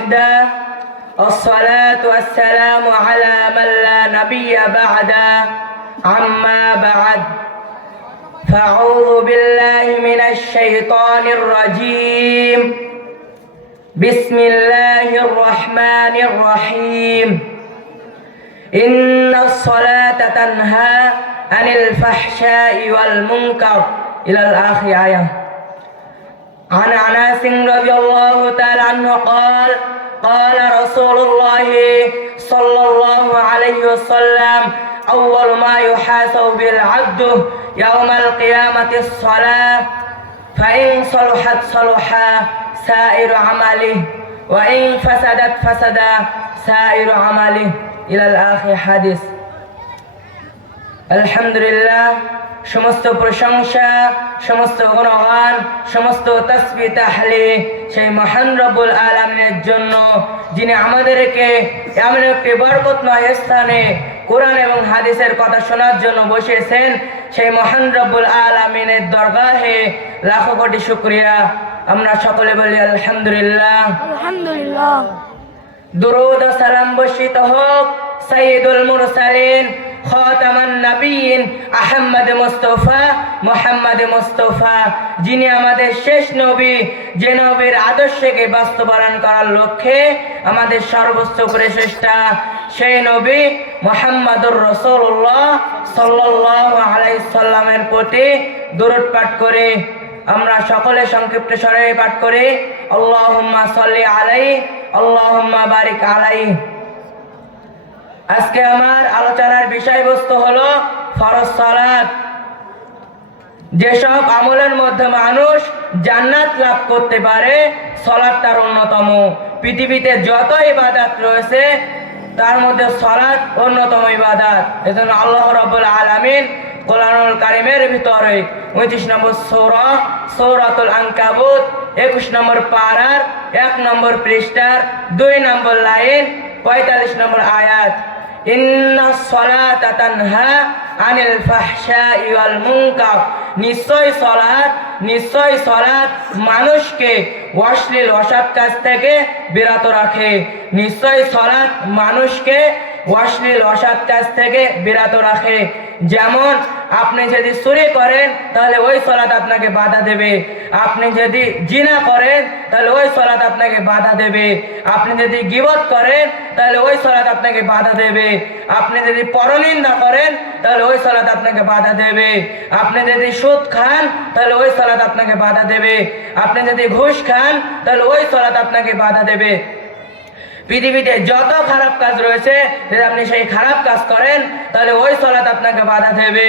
وحده الصلاة والسلام على من لا نبي بعده عما بعد. فأعوذ بالله من الشيطان الرجيم. بسم الله الرحمن الرحيم. إن الصلاة تنهى عن الفحشاء والمنكر. إلى الآخر آية. عن أنس رضي الله تعالى عنه قال قال رسول الله صلى الله عليه وسلم أول ما يحاسب بالعبد يوم القيامة الصلاة فإن صلحت صلح سائر عمله وإن فسدت فسد سائر عمله. إلى الآخر حديث. الحمد لله সমস্ত প্রশংসা সমস্ত গুণগান সমস্ত তসবি তাহলে সেই মহান রব্বুল আলমিনের জন্য যিনি আমাদেরকে এমন একটি বরকতময় স্থানে কোরআন এবং হাদিসের কথা শোনার জন্য বসেছেন সেই মহান রব্বুল আলমিনের দরগাহে লাখো কোটি শুক্রিয়া। আমরা সকলে বলি আলহামদুলিল্লাহ। আলহামদুলিল্লাহ। দুরুদ সালাম বর্ষিত হোক সৈয়দুল মুরসালিন খতামান নবীন আহম্মদ মুস্তফা, মোহাম্মদ মুস্তফা, যিনি আমাদের শেষ নবী, যে নবীর আদর্শকে বাস্তবায়ন করার লক্ষ্যে আমাদের সর্বোচ্চ প্রচেষ্টা সেই নবী মোহাম্মদুর রসুল্লাহ সাল্লাহ আলাইসাল্লামের প্রতি দূরত পাঠ করে, আমরা সকলে সংক্ষিপ্ত স্বরে পাঠ করি, আল্লাহুম্মা সাল্লি আলাই, আল্লাহুম্মা বারিক আলাই। আজকে আমার আলোচনার বিষয়বস্তু হলো ফরজ সালাত। যেসব আমলের মধ্যে মানুষ জান্নাত লাভ করতে পারে সলাৎ তার অন্যতম। পৃথিবীতে যত ইবাদাত রয়েছে, তার মধ্যে সলাদ অন্যতম ইবাদাত। এজন্য আল্লাহ রাব্বুল আলামিন কোরআনুল কারিমের ভিতরে পঁয়ত্রিশ নম্বর সৌরা, সৌরাতুল আঙ্কাবুত একুশ নম্বর পাড়ার এক নম্বর পৃষ্ঠার, দুই নম্বর লাইন, পঁয়তাল্লিশ নম্বর আয়াত। নিশ্চয় সলাৎ মানুষকে অশ্লীল অসৎ কাজ থেকে বিরত রাখে। নিশ্চয় সলাৎ মানুষকে অশ্লীল অসৎ কাজ থেকে বিরত রাখে। যেমন, আপনি যদি চুরি করেন, তাহলে ওই সলাত আপনাকে বাধা দেবে। আপনি যদি জিনা করেন, তাহলে ওই সলাত আপনাকে বাধা দেবে। আপনি যদি গিবত করেন, তাহলে ওই সলাত আপনাকে বাধা দেবে। আপনি যদি পরনিন্দা করেন, তাহলে ওই সলাত আপনাকে বাধা দেবে। আপনি যদি সুদ খান, তাহলে ওই সলাত আপনাকে বাধা দেবে। আপনি যদি ঘুষ খান, তাহলে ওই সলাত আপনাকে বাধা দেবে। পৃথিবীতে যত খারাপ কাজ রয়েছে, যদি আপনি সেই খারাপ কাজ করেন, তাহলে ওই সলাত আপনাকে বাধা দেবে।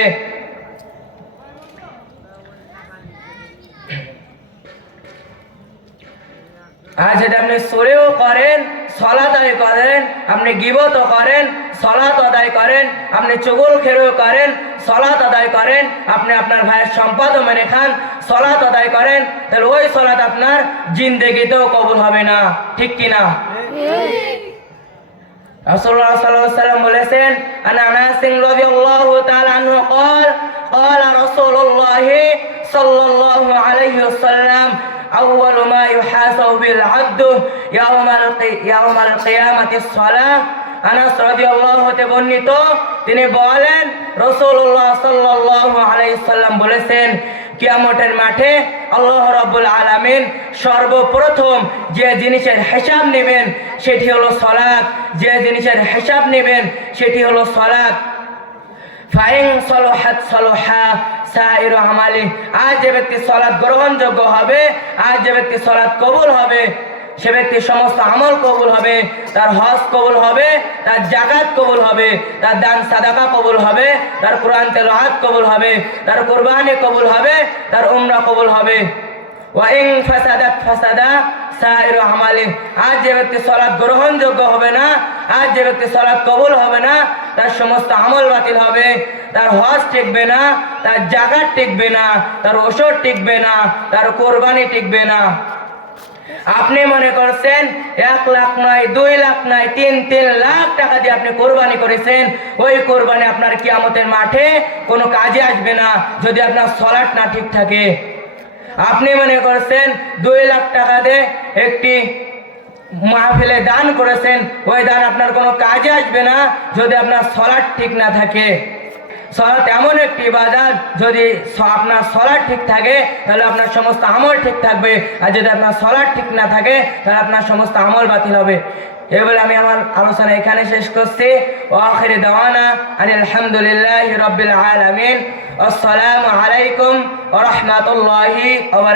আর যদি আপনি সরেও করেন সলাত আদায় করেন, আপনি গিবত করেন সলাত আদায় করেন, আপনি চগল খেরেও করেন সলাত আদায় করেন, আপনি আপনার ভাইয়ের সম্পদও মেনে খান সলাত আদায় করেন, তাহলে ওই সলাত আপনার জিন্দেগিতেও কবুল হবে না। ঠিক কিনা? রাসূলুল্লাহ সাল্লাল্লাহু আলাইহি ওয়াসাল্লাম বলেছেন আনা আনাস রাদিয়াল্লাহু তাআলা আনহু قال قال رسول الله صلى الله عليه وسلم أول ما يحاسب بالعبد يوم القي يوم القيامة الصلاة আনাস রাদিয়াল্লাহু হতে বর্ণিত তিনি বলেন রাসূলুল্লাহ সাল্লাল্লাহু আলাইহি সাল্লাম বলেছেন কিয়ামতের মাঠে আল্লাহ রাব্বুল আলামিন সর্বপ্রথম যে জিনিসের হিসাব নেবেন সেটি হলো সলাৎ যে জিনিসের হিসাব নেবেন সেটি হলো সলাৎ ফাইং সলহাত সলহা সাইর আমালি আজ যে ব্যক্তি সলাৎ গ্রহণযোগ্য হবে, আজ যে ব্যক্তি সলাৎ কবুল হবে সে ব্যক্তির সমস্ত আমল কবুল হবে, তার হজ কবুল হবে, তার জাকাত কবুল হবে, তার দান সাদাকা কবুল হবে, তার কোরআন তেলাওয়াত কবুল হবে, তার কোরবানি কবুল হবে, তার উমরা কবুল হবে। ফাসাদা আজ যে ব্যক্তি গ্রহণযোগ্য হবে না আজ যে হবে না, তার সমস্ত আমল বাতিল হবে, তার হজ টিকবে না, তার জাকাত টিকবে না, তার ওষুধ টিকবে না, তার কোরবানি টিকবে না। আপনি মনে করছেন, এক লাখ নয় দুই লাখ নয় তিন তিন লাখ টাকা দিয়ে আপনি কোরবানি করেছেন, ওই কোরবানি আপনার কিয়ামতের মাঠে কোনো কাজে আসবে না, যদি আপনার সলাট না ঠিক থাকে। আপনি মনে করছেন, দুই লাখ টাকা দিয়ে একটি মাহফিলে দান করেছেন, ওই দান আপনার কোনো কাজে আসবে না, যদি আপনার সলাট ঠিক না থাকে। সলাট এমন একটি ইবাদত যদি আপনার সলাট ঠিক থাকে, তাহলে আপনার সমস্ত আমল ঠিক থাকবে। আর যদি আপনার সলাট ঠিক না থাকে, তাহলে আপনার সমস্ত আমল বাতিল হবে। এই বলে আমি আমার আলোচনা এখানে শেষ করছি। ও আখিরি দাওয়ানা আলহামদুলিল্লাহ রব্বিল আলামিন। আসসালামু আলাইকুম ওয়া রাহমাতুল্লাহি ওয়া